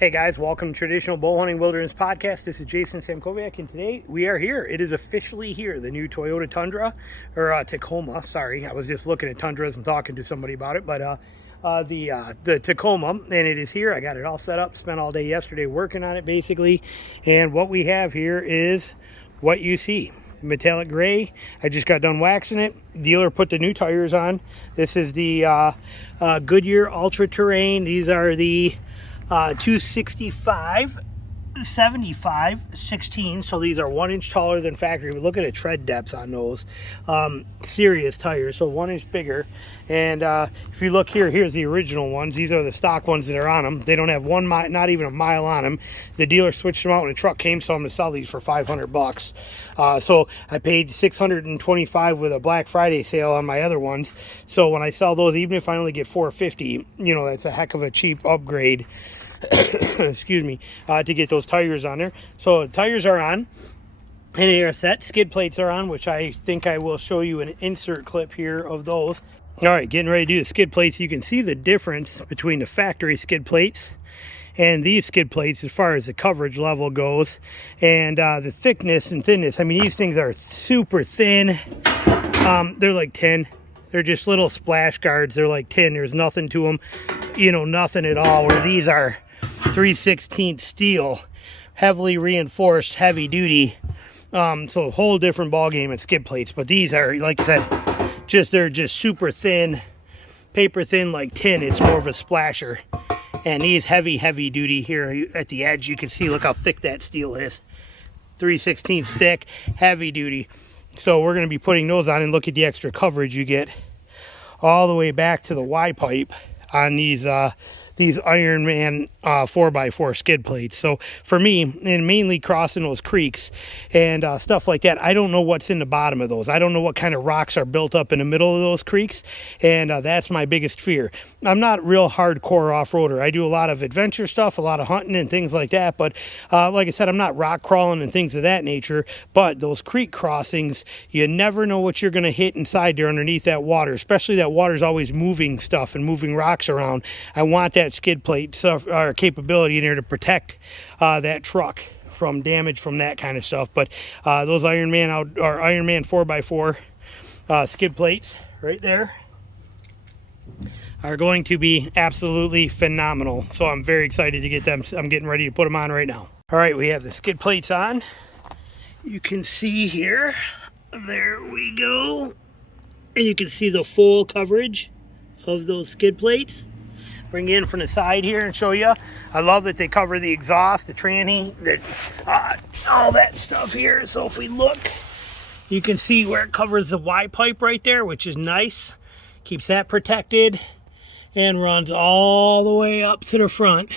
Hey guys, welcome to Traditional Bow Hunting Wilderness Podcast. This is Jason Samkoviak, and today we are here. It is officially here, the new Toyota Tundra, or Tacoma, sorry. I was just looking at Tundras and talking to somebody about it, but the Tacoma, and it is here. I got it all set up, spent all day yesterday working on it basically, and what we have here is what you see. Metallic gray. I just got done waxing it. Dealer put the new tires on. This is the Goodyear Ultra Terrain. These are the 265 75 16, so these are 1 inch taller than factory. But look at the tread depths on those. Serious tires, so 1 inch bigger. And if you look here, here's the original ones. These are the stock ones that are on them. They don't have one mile, not even a mile on them. The dealer switched them out when the truck came, so I'm gonna sell these for 500 bucks. So I paid 625 with a Black Friday sale on my other ones. So when I sell those, even if I only get 450, you know, that's a heck of a cheap upgrade. Excuse me, to get those tires on there. So the tires are on and they are set. Skid plates are on, which I think I will show you an insert clip here of those. All right, getting ready to do the skid plates. You can see the difference between the factory skid plates and these skid plates as far as the coverage level goes, and the thickness and thinness. I mean, these things are super thin. They're like tin. They're just little splash guards. They're like tin. There's nothing to them, you know, nothing at all. Where these are 3/16 steel, heavily reinforced, heavy duty. So a whole different ball game at skid plates. But these are, like I said, they're just super thin, paper thin, like tin. It's more of a splasher. And these heavy duty here at the edge, you can see, look how thick that steel is. 3/16 thick, heavy duty. So we're going to be putting those on, and look at the extra coverage you get all the way back to the Y pipe on these Ironman 4x4 skid plates. So for me, and mainly crossing those creeks and stuff like that, I don't know what's in the bottom of those. I don't know what kind of rocks are built up in the middle of those creeks, and that's my biggest fear. I'm not real hardcore off-roader. I do a lot of adventure stuff, a lot of hunting and things like that, but like I said, I'm not rock crawling and things of that nature. But those creek crossings, you never know what you're going to hit inside there underneath that water, especially that water's always moving stuff and moving rocks around. I want that skid plate capability in there to protect that truck from damage from that kind of stuff. But those Ironman 4x4 skid plates right there are going to be absolutely phenomenal. So I'm very excited to get them. I'm getting ready to put them on right now. All right, we have the skid plates on. You can see here, there we go, and you can see the full coverage of those skid plates. Bring you in from the side here and show you. I love that they cover the exhaust, the tranny, all that stuff here. So if we look, you can see where it covers the Y pipe right there, which is nice. Keeps that protected and runs all the way up to the front.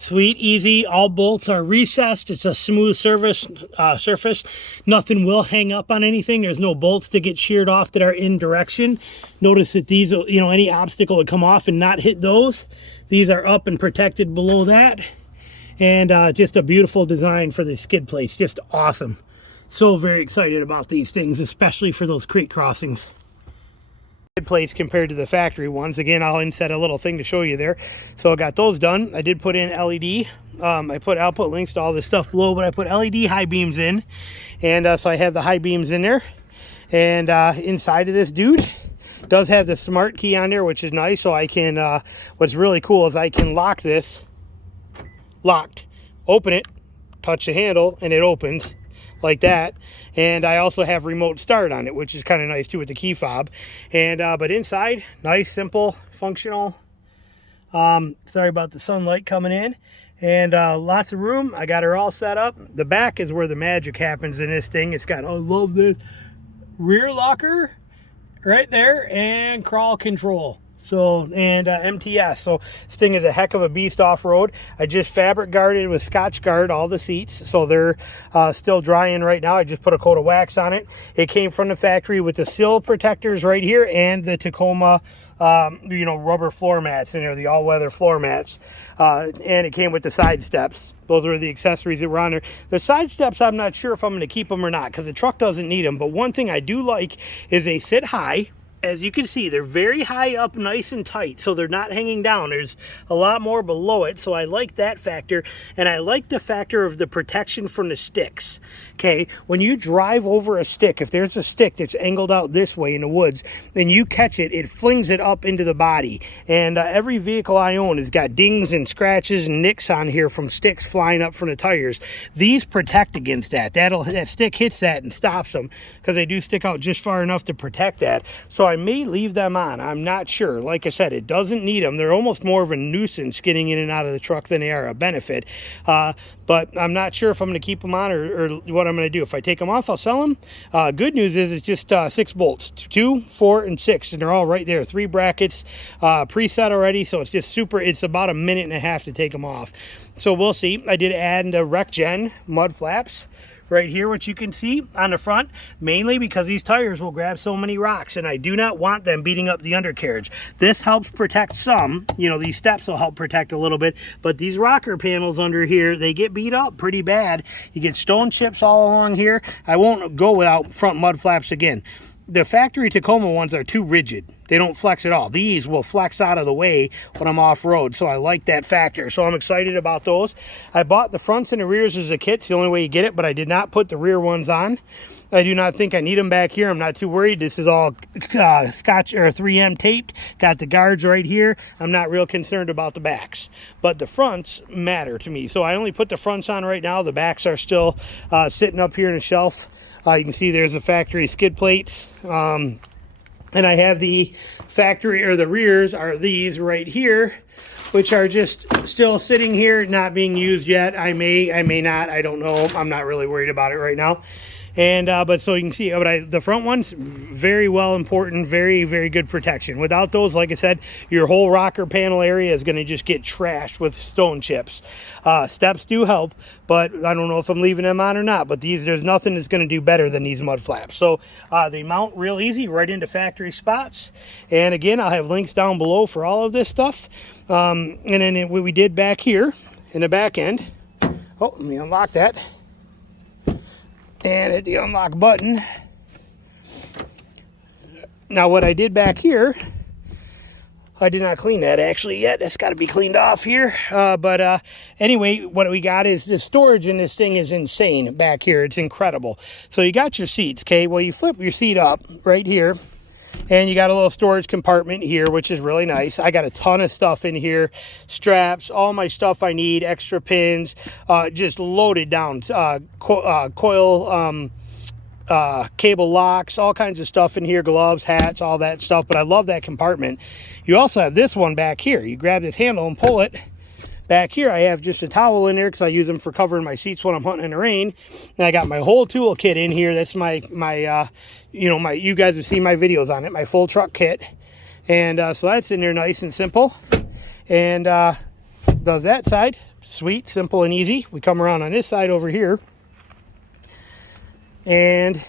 Sweet, easy. All bolts are recessed. It's a smooth surface. Nothing will hang up on anything. There's no bolts to get sheared off that are in direction. Notice that these, you know, any obstacle would come off and not hit those. These are up and protected below that. And just a beautiful design for the skid plates. Just awesome. So very excited about these things, especially for those creek crossings. Plates compared to the factory ones. Again, I'll inset a little thing to show you there. So I got those done. I did put in LED. I'll put links to all this stuff below, but I put LED high beams in, and so I have the high beams in there. And inside of this dude does have the smart key on there, which is nice. So I can what's really cool is I can lock this, locked, open it, touch the handle, and it opens like that. And I also have remote start on it, which is kind of nice too with the key fob. And but inside, nice, simple, functional. Sorry about the sunlight coming in. And lots of room. I got her all set up. The back is where the magic happens in this thing. It's got, I love this, rear locker right there and crawl control. So, and MTS. So this thing is a heck of a beast off-road. I just fabric guarded with Scotch Guard all the seats, so they're still drying right now. I just put a coat of wax on it. It came from the factory with the sill protectors right here and the Tacoma you know, rubber floor mats in there, the all-weather floor mats. And it came with the side steps. Those were the accessories that were on there. The side steps, I'm not sure if I'm going to keep them or not, because the truck doesn't need them. But one thing I do like is they sit high. as you can see, they're very high up, nice and tight, so they're not hanging down. There's a lot more below it, so I like that factor, and I like the factor of the protection from the sticks. Okay, when you drive over a stick, if there's a stick that's angled out this way in the woods, and you catch it, it flings it up into the body. And every vehicle I own has got dings and scratches and nicks on here from sticks flying up from the tires. These protect against that. That stick hits that and stops them, because they do stick out just far enough to protect that. So I may leave them on. I'm not sure. Like I said, it doesn't need them. They're almost more of a nuisance getting in and out of the truck than they are a benefit. But I'm not sure if I'm going to keep them on or what I'm going to do. If I take them off, I'll sell them. Good news is it's just 6 bolts, 2, 4, and 6, and they're all right there. 3 brackets preset already, so it's just super. It's about a minute and a half to take them off. So we'll see. I did add the Rec Gen mud flaps right here, which you can see on the front, mainly because these tires will grab so many rocks, and I do not want them beating up the undercarriage. This helps protect some, you know, these steps will help protect a little bit, but these rocker panels under here, they get beat up pretty bad. You get stone chips all along here. I won't go without front mud flaps again. The factory Tacoma ones are too rigid. They don't flex at all. These will flex out of the way when I'm off-road, so I like that factor. So I'm excited about those. I bought the fronts and the rears as a kit. It's the only way you get it, but I did not put the rear ones on. I do not think I need them back here. I'm not too worried. This is all Scotch or 3M taped. Got the guards right here. I'm not real concerned about the backs. But the fronts matter to me. So I only put the fronts on right now. The backs are still sitting up here in a shelf. You can see there's the factory skid plates. And I have the factory, or the rears are these right here, which are just still sitting here, not being used yet. I may not. I don't know. I'm not really worried about it right now. And but so you can see, the front ones, very well important, very, very good protection. Without those, like I said, your whole rocker panel area is going to just get trashed with stone chips. Steps do help, but I don't know if I'm leaving them on or not. But there's nothing that's going to do better than these mud flaps. So they mount real easy right into factory spots. And again, I'll have links down below for all of this stuff. And then what we did back here in the back end. Oh, let me unlock that. And hit the unlock button. Now what I did back here, I did not clean that actually yet. That's got to be cleaned off here. But anyway, what we got is the storage in this thing is insane back here. It's incredible. So you got your seats, okay? Well, you flip your seat up right here, and you got a little storage compartment here, which is really nice. I got a ton of stuff in here, straps, all my stuff I need, extra pins, just loaded down, coil, cable locks, all kinds of stuff in here, gloves, hats, all that stuff. But I love that compartment. You also have this one back here. You grab this handle and pull it. Back here, I have just a towel in there because I use them for covering my seats when I'm hunting in the rain. And I got my whole tool kit in here. That's my you guys have seen my videos on it, my full truck kit. And so that's in there nice and simple. And does that side. Sweet, simple, and easy. We come around on this side over here. And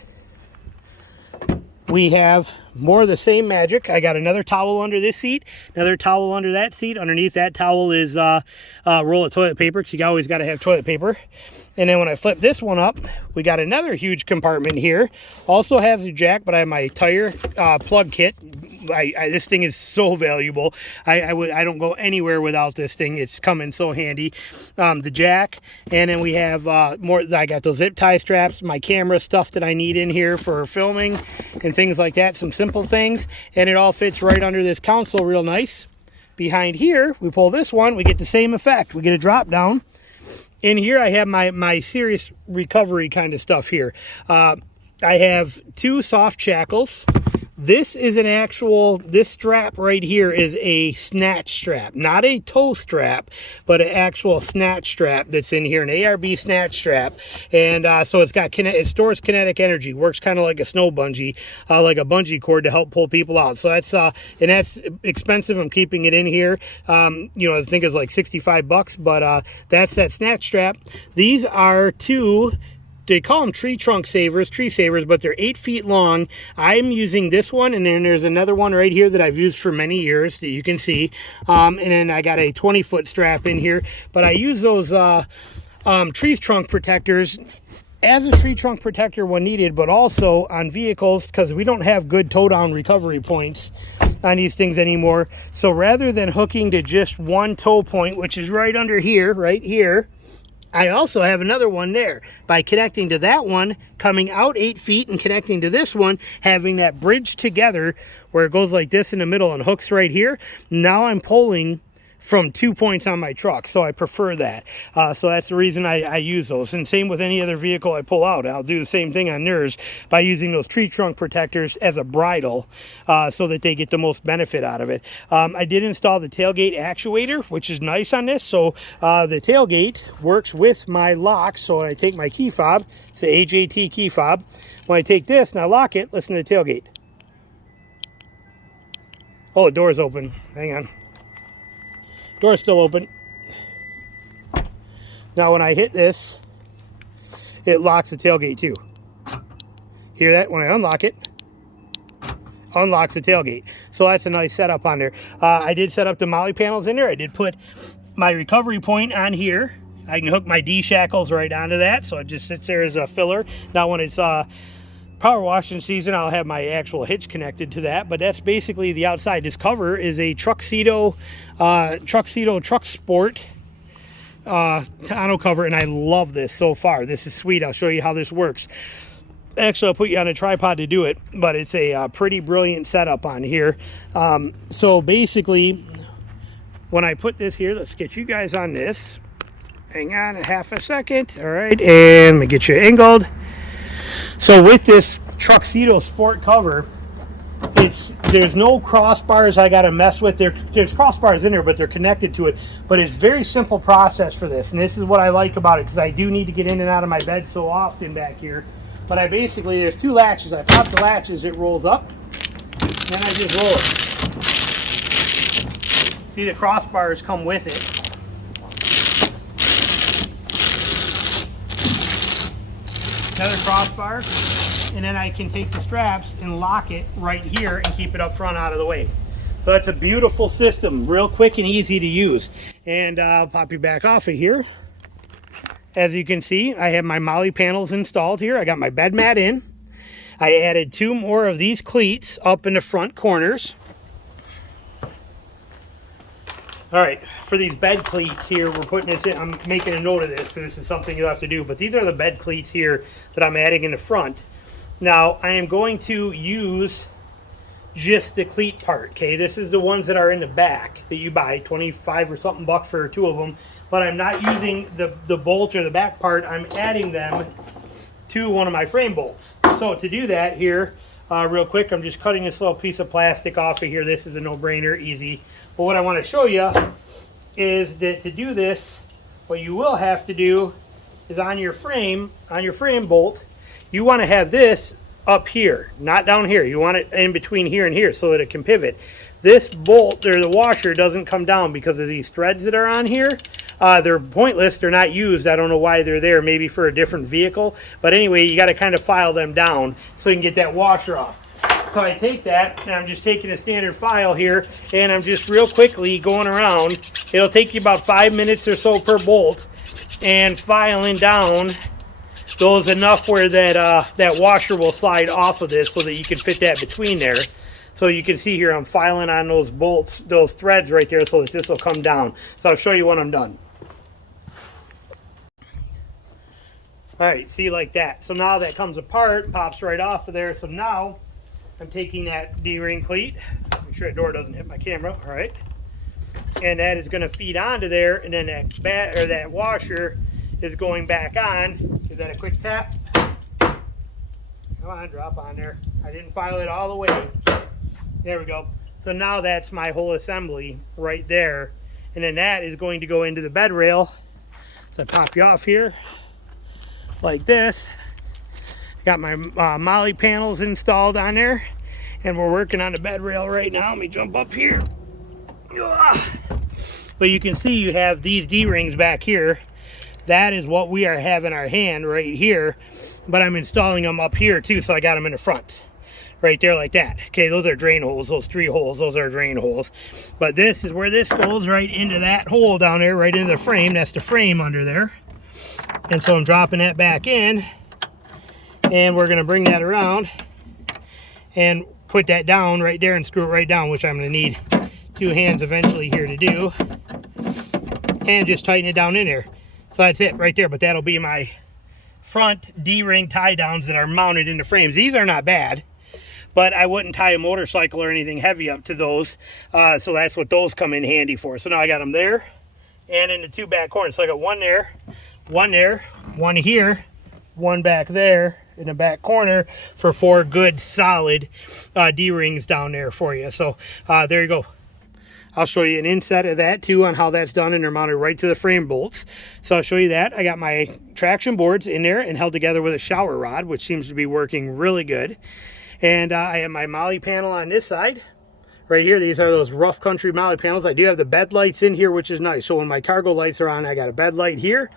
we have more of the same magic. I got another towel under this seat, another towel under that seat. Underneath that towel is a roll of toilet paper, because you always got to have toilet paper. And then when I flip this one up, we got another huge compartment here. Also has a jack, but I have my tire plug kit. This thing is so valuable. I don't go anywhere without this thing. It's coming so handy. The jack, and then we have more. I got those zip tie straps, my camera stuff that I need in here for filming and things like that. Some simple things, and it all fits right under this console real nice. Behind here, we pull this one, we get the same effect. We get a drop down. In here, I have my serious recovery kind of stuff here. I have 2 soft shackles. This is this strap right here is a snatch strap, not a toe strap, but an actual snatch strap that's in here, an ARB snatch strap. And so it stores kinetic energy, works kind of like a snow bungee, like a bungee cord to help pull people out. So that's expensive. I'm keeping it in here. I think it's like $65, but that's that snatch strap. These are 2. They call them tree savers, but they're 8 feet long. I'm using this one, and then there's another one right here that I've used for many years that you can see. And then I got a 20-foot strap in here. But I use those tree trunk protectors as a tree trunk protector when needed, but also on vehicles, because we don't have good tow down recovery points on these things anymore. So rather than hooking to just one tow point, which is right under here, right here, I also have another one there. By connecting to that one, coming out 8 feet and connecting to this one, having that bridge together where it goes like this in the middle and hooks right here, now I'm pulling from 2 points on my truck, so I prefer that. So that's the reason I use those. And same with any other vehicle I pull out. I'll do the same thing on yours by using those tree trunk protectors as a bridle so that they get the most benefit out of it. I did install the tailgate actuator, which is nice on this. So the tailgate works with my lock. So when I take my key fob, it's the AJT key fob. When I take this and I lock it, listen to the tailgate. Oh, the door's open. Hang on. Door's still open. Now when I hit this, it locks the tailgate too. Hear that? When I unlock it, unlocks the tailgate. So that's a nice setup on there. I did set up the molly panels in there. I did put my recovery point on here. I can hook my D shackles right onto that, so it just sits there as a filler. Now when it's power washing season, I'll have my actual hitch connected to that, but that's basically the outside. This cover is a Truxedo Truck Sport tonneau cover, and I love this so far. This is sweet. I'll show you how this works. Actually, I'll put you on a tripod to do it, but it's a pretty brilliant setup on here. So basically, when I put this here, let's get you guys on this. Hang on a half a second. All right, and let me get you angled. So with this Truxedo Sport cover, there's no crossbars I got to mess with. There's crossbars in there, but they're connected to it. But it's very simple process for this, and this is what I like about it, because I do need to get in and out of my bed so often back here. But there's 2 latches. I pop the latches, it rolls up, and then I just roll it. See, the crossbars come with it. Another crossbar, and then I can take the straps and lock it right here and keep it up front out of the way. So that's a beautiful system, real quick and easy to use. And I'll pop you back off of here. As you can see, I have my molly panels installed here. I got my bed mat in. I added 2 more of these cleats up in the front corners. All right, for these bed cleats here, we're putting this in. I'm making a note of this because this is something you'll have to do. But these are the bed cleats here that I'm adding in the front. Now, I am going to use just the cleat part, okay? This is the ones that are in the back that you buy, 25 or something bucks for 2 of them. But I'm not using the bolt or the back part. I'm adding them to one of my frame bolts. So to do that here, real quick, I'm just cutting this little piece of plastic off of here. This is a no-brainer, easy. But what I want to show you is that to do this, what you will have to do is on your frame bolt, you want to have this up here, not down here. You want it in between here and here so that it can pivot. This bolt, or the washer, doesn't come down because of these threads that are on here. They're pointless. They're not used. I don't know why they're there, maybe for a different vehicle. But anyway, you got to kind of file them down so you can get that washer off. So I take that, and I'm just taking a standard file here, and I'm just real quickly going around. It'll take you about 5 minutes or so per bolt, and filing down those enough where that washer will slide off of this so that you can fit that between there. So you can see here I'm filing on those bolts, those threads right there, so that this will come down. So I'll show you when I'm done. All right, see, like that. So now that comes apart, pops right off of there. So now I'm taking that D-ring cleat, make sure that door doesn't hit my camera, all right? And that is gonna feed onto there, and then that washer is going back on. Give that a quick tap. Come on, drop on there. I didn't file it all the way. There we go. So now that's my whole assembly right there. And then that is going to go into the bed rail. So I pop you off here like this. Got my molly panels installed on there, and we're working on the bed rail right now. Let me jump up here. But you can see you have these D-rings back here. That is what we are having our hand right here, but I'm installing them up here too, so I got them in the front right there like that. Okay, those are drain holes. Those 3 holes, those are drain holes. But this is where this goes, right into that hole down there, right into the frame. That's the frame under there. And so I'm dropping that back in, And we're going to bring that around and put that down right there and screw it right down, which I'm going to need 2 hands eventually here to do. And just tighten it down in there. So that's it right there. But that'll be my front D-ring tie downs that are mounted in the frames. These are not bad, but I wouldn't tie a motorcycle or anything heavy up to those. So that's what those come in handy for. So now I got them there and in the 2 back corners. So I got one there, one here, one back there in the back corner for 4 good solid D-rings down there for you. So there you go. I'll show you an inset of that too on how that's done, and they're mounted right to the frame bolts. So I'll show you that. I got my traction boards in there and held together with a shower rod, which seems to be working really good. And I have my molly panel on this side. Right here, these are those rough country molly panels. I do have the bed lights in here, which is nice. So when my cargo lights are on, I got a bed light here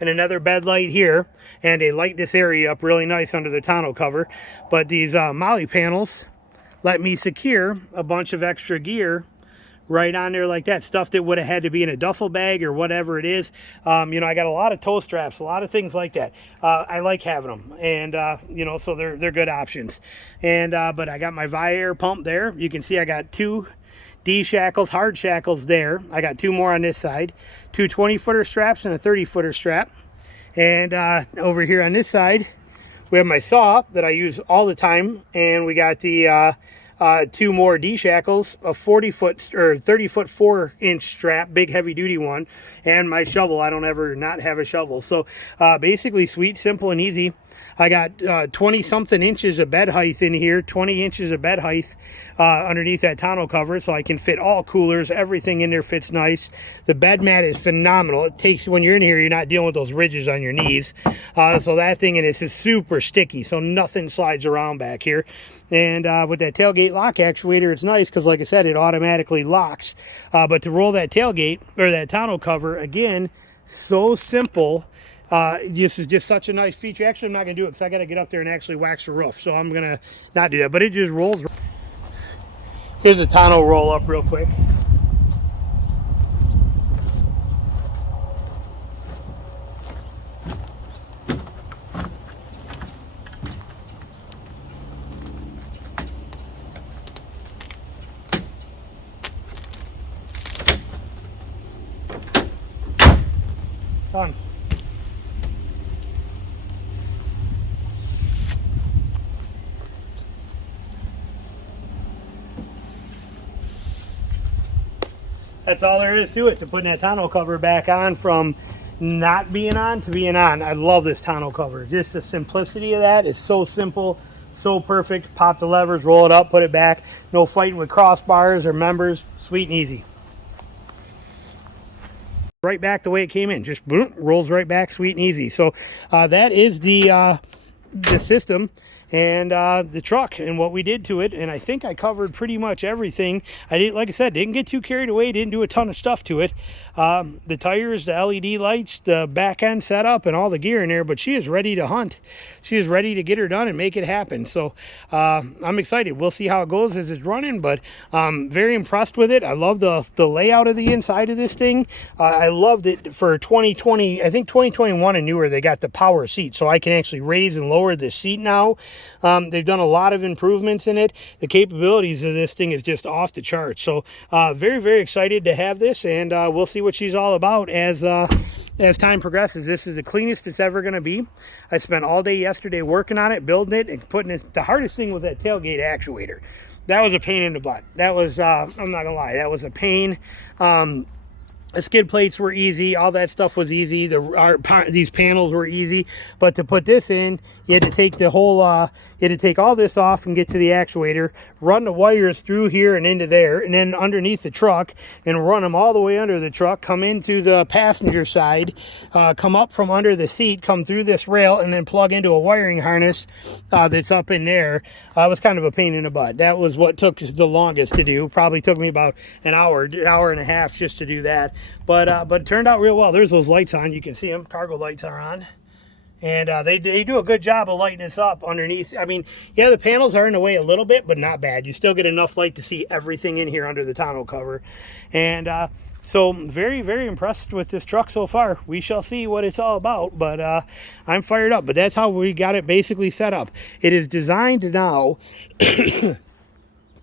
and another bed light here, and they light this area up really nice under the tonneau cover. But these molly panels let me secure a bunch of extra gear right on there like that, stuff that would have had to be in a duffel bag or whatever it is. You know, I got a lot of toe straps, a lot of things like that. I like having them, and you know, so they're good options. And but I got my Vi-Air pump there. You can see I got 2 D shackles, hard shackles there. I got 2 more on this side, 2 20-footer straps and a 30-footer strap. And over here on this side, we have my saw that I use all the time, and we got the 2 more D shackles, a 40-foot or 30-foot 4-inch strap, big heavy duty one, and my shovel. I don't ever not have a shovel. So basically sweet, simple, and easy. I got 20 something inches of bed height in here, 20 inches of bed height underneath that tonneau cover, so I can fit all coolers. Everything in there fits nice. The bed mat is phenomenal. It takes, when you're in here, you're not dealing with those ridges on your knees. So that thing, and it's just super sticky, so nothing slides around back here. And with that tailgate lock actuator, it's nice because, like I said, it automatically locks. But to roll that tailgate or that tonneau cover, again, so simple. This is just such a nice feature. Actually, I'm not going to do it because I got to get up there and actually wax the roof. So I'm going to not do that. But it just rolls. Here's the tonneau roll up real quick. Done. That's all there is to it, to putting that tonneau cover back on from not being on to being on. I love this tonneau cover. Just the simplicity of that is so simple, so perfect. Pop the levers, roll it up, put it back. No fighting with crossbars or members. Sweet and easy. Right back the way it came in. Just boom, rolls right back, sweet and easy. So that is the system and the truck and what we did to it. And I think I covered pretty much everything. I didn't, like I said, didn't get too carried away, didn't do a ton of stuff to it. The tires, the LED lights, the back end setup, and all the gear in there. But she is ready to hunt. She is ready to get her done and make it happen. So I'm excited. We'll see how it goes as it's running, but very impressed with it. I love the layout of the inside of this thing. I loved it for 2020. I think 2021 and newer, they got the power seat, so I can actually raise and lower the seat now. They've done a lot of improvements in it. The capabilities of this thing is just off the charts. So very, very excited to have this, and we'll see what she's all about as time progresses. This is the cleanest it's ever going to be. I spent all day yesterday working on it, building it, and putting it. The hardest thing was that tailgate actuator. That was a pain in the butt. That was, I'm not gonna lie, that was a pain. The skid plates were easy. All that stuff was easy. These panels were easy. But to put this in, you had to take the whole, you had to take all this off and get to the actuator, run the wires through here and into there, and then underneath the truck, and run them all the way under the truck, come into the passenger side, come up from under the seat, come through this rail, and then plug into a wiring harness that's up in there. It was kind of a pain in the butt. That was what took the longest to do. Probably took me about an hour and a half just to do that. But it turned out real well. There's those lights on. You can see them. Cargo lights are on. And they do a good job of lighting this up underneath. I mean, yeah, the panels are in the way a little bit, but not bad. You still get enough light to see everything in here under the tonneau cover. And So very, very impressed with this truck so far. We shall see what it's all about, but I'm fired up. But that's how we got it basically set up. It is designed now to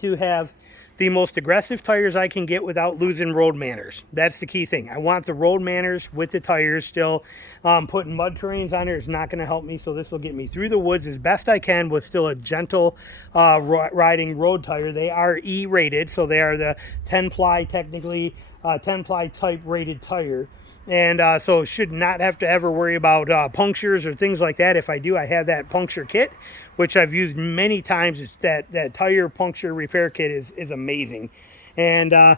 have the most aggressive tires I can get without losing road manners. That's the key thing. I want the road manners with the tires still. Putting mud terrains on there is not going to help me, so this will get me through the woods as best I can with still a gentle riding road tire. They are E-rated, so they are the 10-ply, technically 10-ply type rated tire. And so should not have to ever worry about punctures or things like that. If I do, I have that puncture kit, which I've used many times. It's that tire puncture repair kit is amazing. And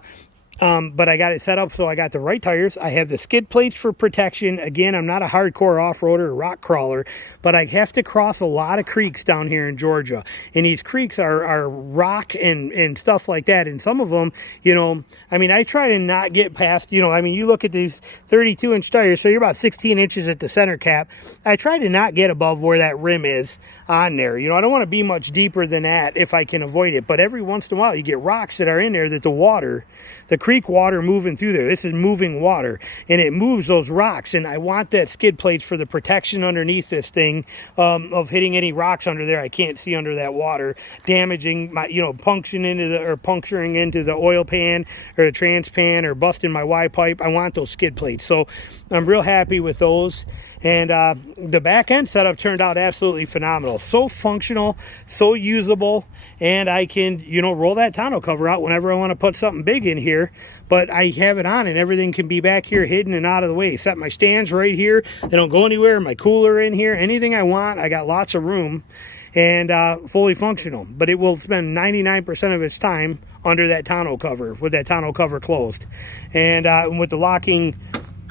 but I got it set up so I got the right tires. I have the skid plates for protection. Again, I'm not a hardcore off-roader or rock crawler, but I have to cross a lot of creeks down here in Georgia. And these creeks are rock and stuff like that. And some of them, you know, I mean, I try to not get past, you know, I mean, you look at these 32-inch tires, so you're about 16 inches at the center cap. I try to not get above where that rim is on there. You know, I don't want to be much deeper than that if I can avoid it. But every once in a while, you get rocks that are in there that the creek water moving through there. This is moving water, and it moves those rocks. And I want that skid plates for the protection underneath this thing of hitting any rocks under there I can't see under that water, damaging my, you know, puncturing into the oil pan or the trans pan or busting my Y pipe. I want those skid plates. So I'm real happy with those. And the back end setup turned out absolutely phenomenal. So functional, so usable, and I can, you know, roll that tonneau cover out whenever I want to put something big in here. But I have it on, and everything can be back here hidden and out of the way. Set my stands right here. They don't go anywhere. My cooler in here. Anything I want. I got lots of room and fully functional. But it will spend 99% of its time under that tonneau cover, with that tonneau cover closed. And with the locking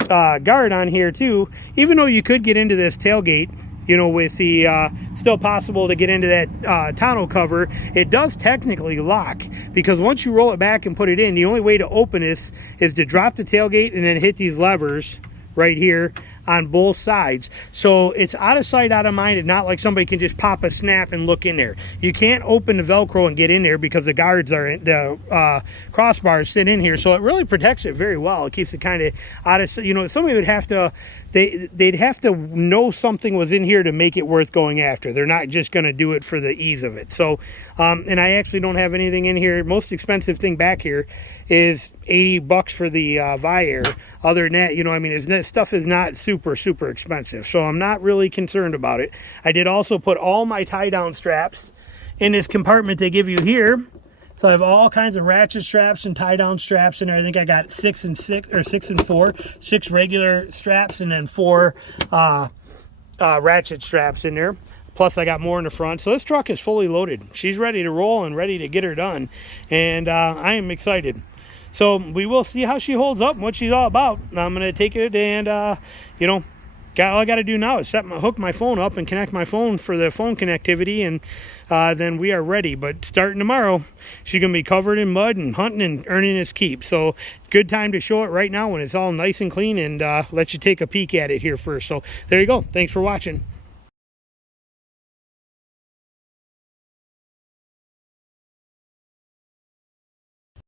guard on here too, even though you could get into this tailgate, you know, with the still possible to get into that tonneau cover, it does technically lock, because once you roll it back and put it in, the only way to open this is to drop the tailgate and then hit these levers right here on both sides. So it's out of sight, out of mind, and not like somebody can just pop a snap and look in there. You can't open the Velcro and get in there because the guards are in, the crossbars sit in here. So it really protects it very well. It keeps it kind of out of, you know, somebody would have to, they'd have to know something was in here to make it worth going after. They're not just going to do it for the ease of it. So, and I actually don't have anything in here. Most expensive thing back here is $80 for the Viair. Other than that, you know, I mean, this stuff is not super expensive, so I'm not really concerned about it. I did also put all my tie-down straps in this compartment they give you here. So I have all kinds of ratchet straps and tie-down straps in there. I think I got 6 and 4, 6 regular straps, and then 4 ratchet straps in there. Plus I got more in the front. So this truck is fully loaded. She's ready to roll and ready to get her done. And I am excited. So we will see how she holds up and what she's all about. I'm going to take it and, you know, all I got to do now is hook my phone up and connect my phone for the phone connectivity, and then we are ready. But starting tomorrow, she's going to be covered in mud and hunting and earning its keep. So good time to show it right now when it's all nice and clean, and let you take a peek at it here first. So there you go. Thanks for watching.